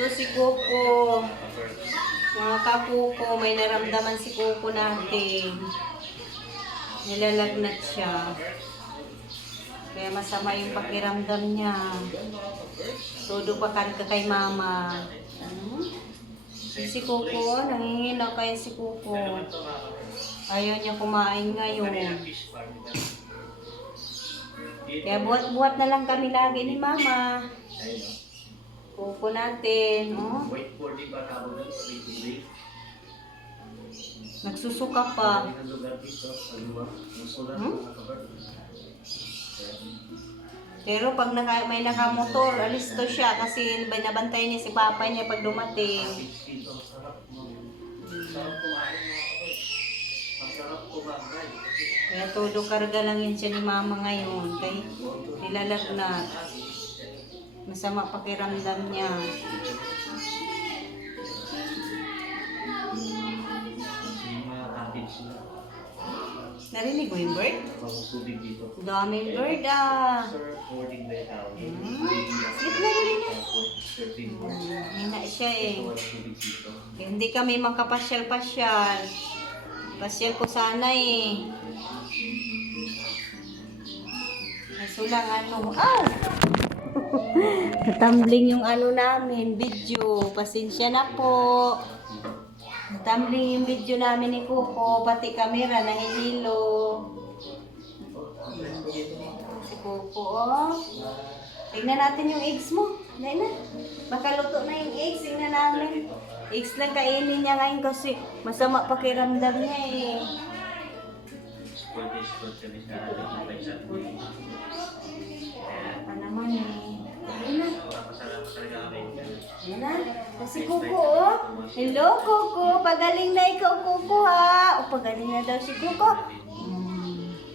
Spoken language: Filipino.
Ito si Coco. Mga kakuko, may naramdaman si Coco natin. Nilalagnat siya. Kaya masama yung pakiramdam niya. Todo pa karga kay mama. Ano? Si Coco, nangihina kaya si Coco. Ayaw niya kumain ngayon. Kaya buhat-buhat na lang kami lagi ni mama. Coco natin, oh. Wait for di ba tawag break. Nagsusuka pa. Ang lugar dito, sa luwa. Musulat Hmm? mga kabar. Pero pag naka, may nakamotor, alis to siya kasi binabantay niya si papa niya pag dumating. Ang sarap kumain. Kaya todo karga lang yun siya ni mama ngayon. Kay nilalagnat. Masama pakiramdam niya. Narinig mo yung bird? Tubig dito. Daming bird ah. Sir, boarding by rin niya. Hina siya eh. Eh, Hindi kami makapasyal-pasyal. Pasyal ko sana eh. Kaso lang ano, aw! Natumbling yung ano namin, video. Pasensya na po. Natumbling yung video namin ni Kuko, pati kamera na hinilo. Si Kuko, oh. Tignan natin yung eggs mo. Dahil na. Baka luto na yung eggs. Tignan namin. Eggs lang kainin niya ngayon kasi masama pakiramdam niya eh. Pwede sa Apa naman eh. Dahil na. Napasalamat talaga kami. Na. Kasi Kuko oh. Hello Kuko. Pagaling na ikaw Kuko ha. O pagaling na daw si Kuko.